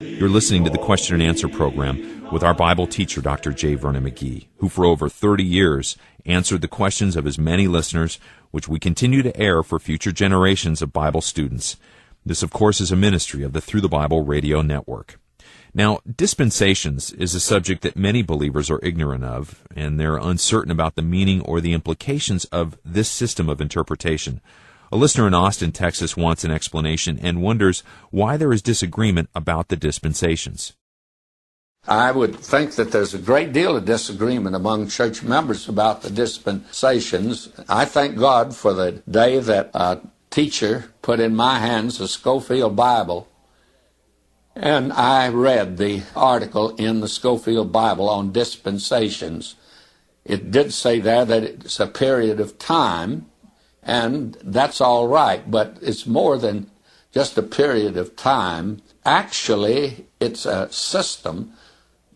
You're listening to the Question and Answer program with our Bible teacher, Dr. J. Vernon McGee, who for over 30 years answered the questions of his many listeners, which we continue to air for future generations of Bible students. This, of course, is a ministry of the Through the Bible radio network. Now, dispensations is a subject that many believers are ignorant of, and they're uncertain about the meaning or the implications of this system of interpretation. A listener in Austin, Texas wants an explanation and wonders why there is disagreement about the dispensations. I would think that there's a great deal of disagreement among church members about the dispensations. I thank God for the day that a teacher put in my hands a Schofield Bible, and I read the article in the Schofield Bible on dispensations. It did say there that it's a period of time, and that's all right, but it's more than just a period of time. Actually, it's a system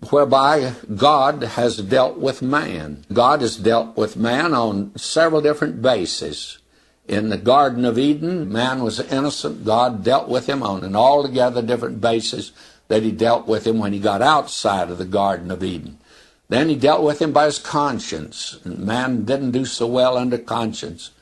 whereby God has dealt with man. God has dealt with man on several different bases. In the Garden of Eden, man was innocent. God dealt with him on an altogether different basis that he dealt with him when he got outside of the Garden of Eden. Then he dealt with him by his conscience. Man didn't do so well under conscience.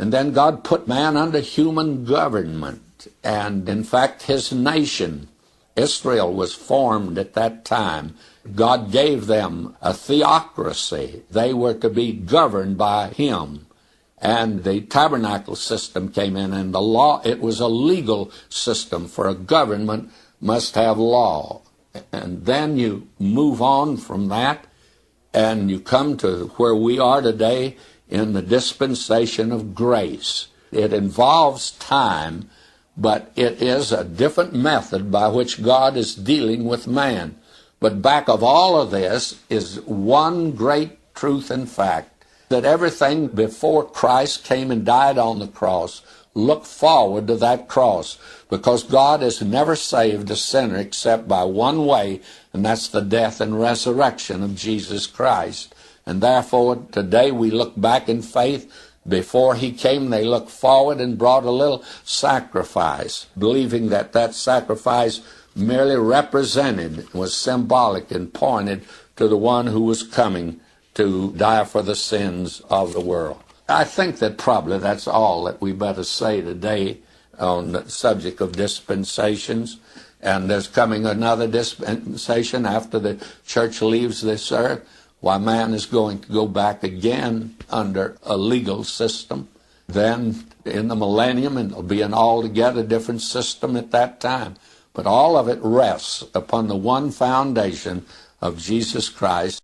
And then God put man under human government. And in fact, his nation, Israel, was formed at that time. God gave them a theocracy. They were to be governed by him. And the tabernacle system came in, and the law, it was a legal system, for a government must have law. And then you move on from that, and you come to where we are today, in the dispensation of grace. It involves time, but it is a different method by which God is dealing with man. But back of all of this is one great truth and fact, that everything before Christ came and died on the cross looked forward to that cross, because God has never saved a sinner except by one way, and that's the death and resurrection of Jesus Christ. And therefore, today we look back in faith. Before he came, they looked forward and brought a little sacrifice, believing that that sacrifice merely represented, was symbolic and pointed to the one who was coming to die for the sins of the world. I think that probably that's all that we better say today on the subject of dispensations. And there's coming another dispensation after the church leaves this earth. Why, man is going to go back again under a legal system. Then in the millennium, it'll be an altogether different system at that time. But all of it rests upon the one foundation of Jesus Christ.